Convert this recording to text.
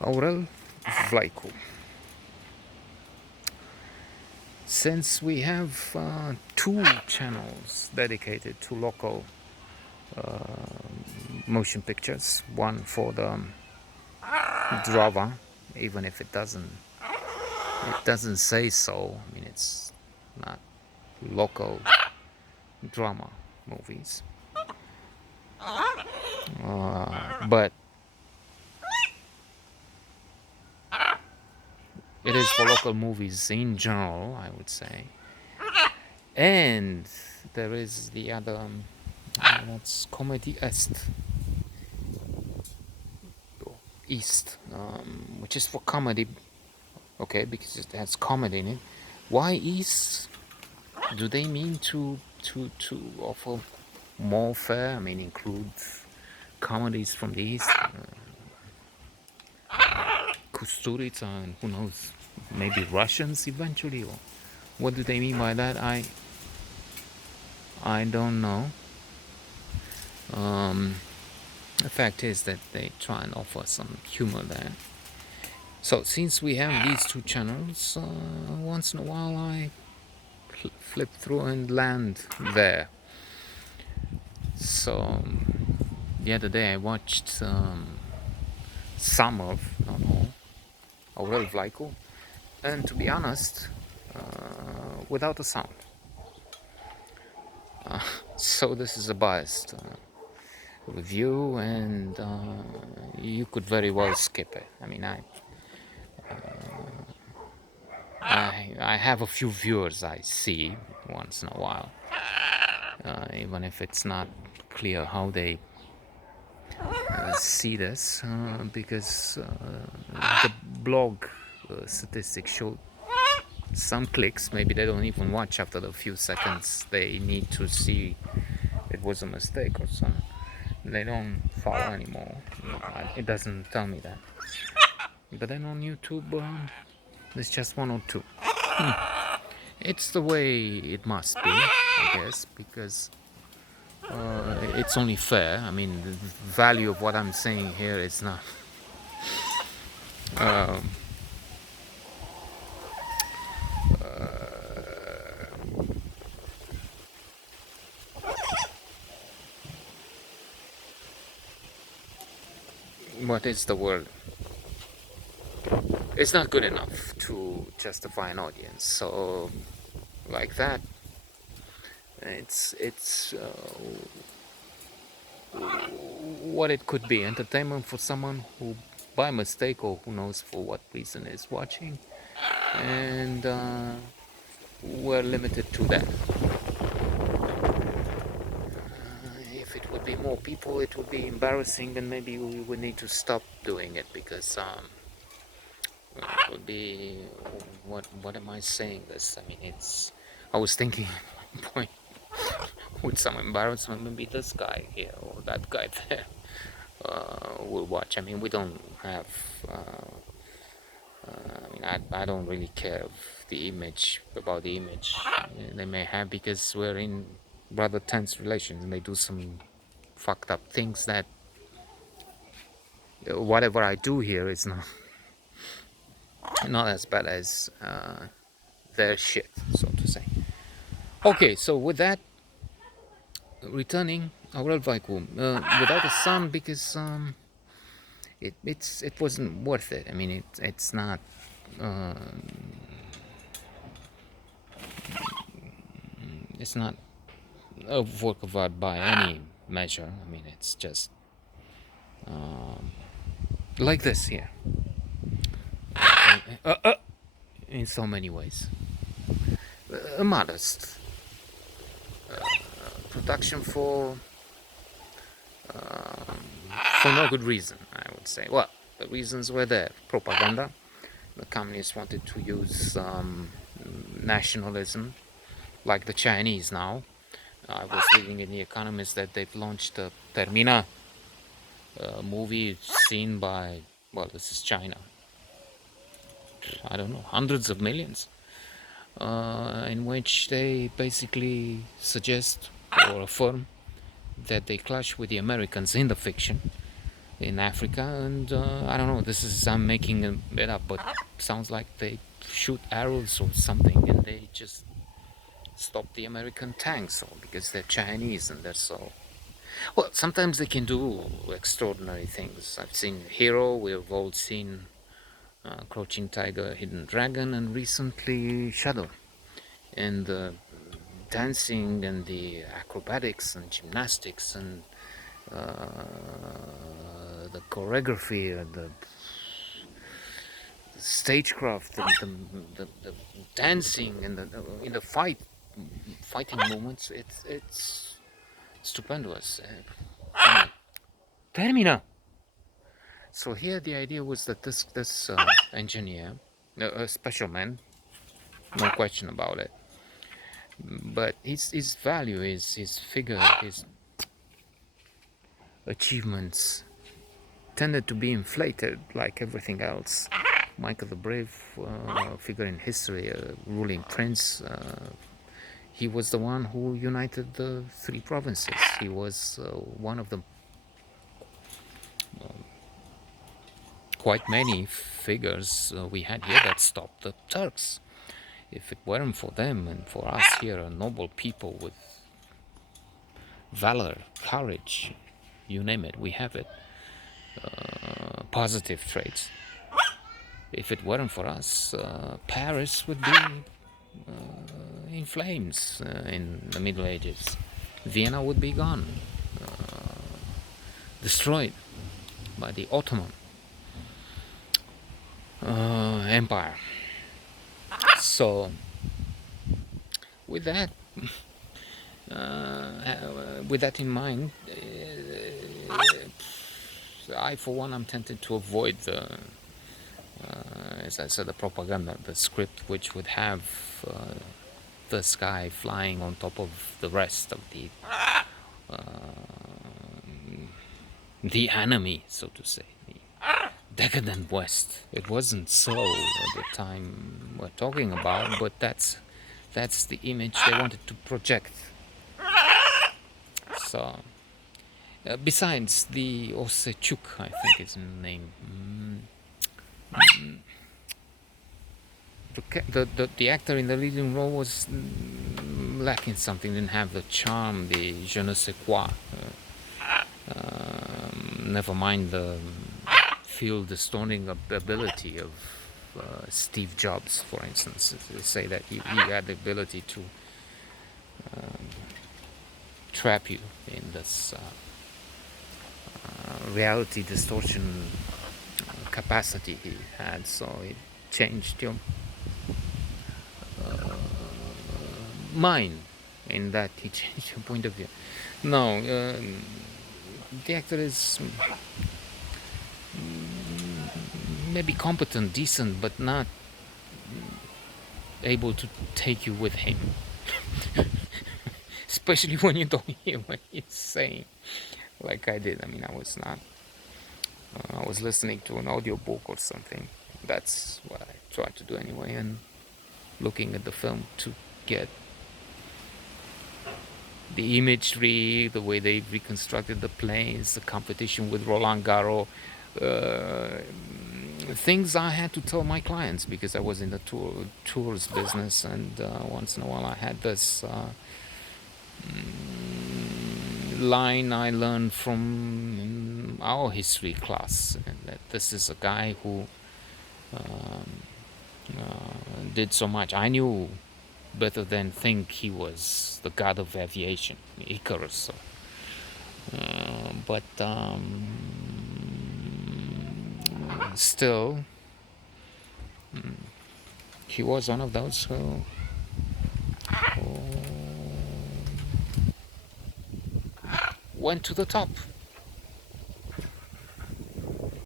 Aurel Vlaicu. Since we have two channels dedicated to local motion pictures, one for the drama, even if it doesn't say so. I mean, it's not local drama movies, but it is for local movies in general, I would say. And there is the other, that's Comedy East, which is for comedy, okay, because it has comedy in it. Why East? Do they mean to offer more fare? I mean, include comedies from the East, Kusturica, and who knows, maybe Russians eventually, or what do they mean by that? I don't know. The fact is that they try and offer some humor there. So since we have these two channels, once in a while I flip through and land there. So the other day I watched some of, not all, Aurel Vlaicu, and to be honest, without a sound. So this is a biased review, and you could very well skip it. I mean, I have a few viewers I see once in a while, even if it's not clear how they see this, because the blog statistics show some clicks. Maybe they don't even watch after the few seconds they need to see it was a mistake or something. They don't follow anymore. It doesn't tell me that. But then on YouTube, there's just one or two. It's the way it must be, I guess, because it's only fair. I mean, the value of what I'm saying here is not. What is the word? It's not good enough to justify an audience. So, like that, it's what it could be, entertainment for someone who by mistake or who knows for what reason is watching, and we're limited to that. If it would be more people, it would be embarrassing, and maybe we would need to stop doing it, because it would be, what am I saying this? I mean, it's, I was thinking point with some embarrassment, maybe this guy here or that guy there will watch. I mean, we don't have I mean, I don't really care of the image, about the image they may have, because we're in rather tense relations and they do some fucked up things that whatever I do here is not as bad as their shit, so to say. Okay, so with that, returning Aurel Vlaicu, without a son, because it wasn't worth it. I mean, it's not. It's not a work of art by any measure. I mean, it's just like this here, in so many ways. A modest production for no good reason, I would say. Well, the reasons were there: propaganda. The communists wanted to use nationalism, like the Chinese now. I was reading in The Economist that they've launched a Termina movie seen by, well, this is China, I don't know, hundreds of millions, in which they basically suggest or affirm that they clash with the Americans in the fiction, in Africa, and I don't know. This is I'm making it up, but sounds like they shoot arrows or something, and they just stop the American tanks, or because they're Chinese and they're so well. Sometimes they can do extraordinary things. I've seen Hero. We've all seen Crouching Tiger, Hidden Dragon, and recently Shadow. And the dancing and the acrobatics and gymnastics and the choreography and the stagecraft and the dancing and in the fighting moments, it's stupendous. Termina. So here the idea was that this engineer, a special man, no question about it, but his value, his figure, his achievements tended to be inflated like everything else. Michael the Brave, figure in history, a ruling prince. He was the one who united the three provinces. He was one of the quite many figures we had here that stopped the Turks. If it weren't for them and for us here, a noble people with valor, courage, you name it, we have it, positive traits. If it weren't for us, Paris would be in flames in the Middle Ages. Vienna would be gone, destroyed by the Ottoman Empire. So, with that, in mind, I, for one, am tempted to avoid the, as I said, the propaganda, the script, which would have the sky flying on top of the rest of the enemy, so to say, the decadent West. It wasn't so at the time we're talking about, but that's the image they wanted to project. So, besides the Osechuk, I think is the name. The actor in the leading role was lacking something, didn't have the charm, the je ne sais quoi. Never mind the field distorting ability of Steve Jobs, for instance. They say that he had the ability to trap you in this reality distortion capacity he had, so it changed your mind in that he changed your point of view. No, the actor is maybe competent, decent, but not able to take you with him. Especially when you don't hear what he's saying, like I did. I mean, I was not. I was listening to an audiobook or something. That's what I tried to do anyway, and looking at the film to get the imagery, the way they reconstructed the planes, the competition with Roland Garros, things I had to tell my clients because I was in the tours business, and once in a while I had this line I learned from our history class, and that this is a guy who did so much. I knew better than think he was the god of aviation, Icarus. But still, he was one of those who went to the top.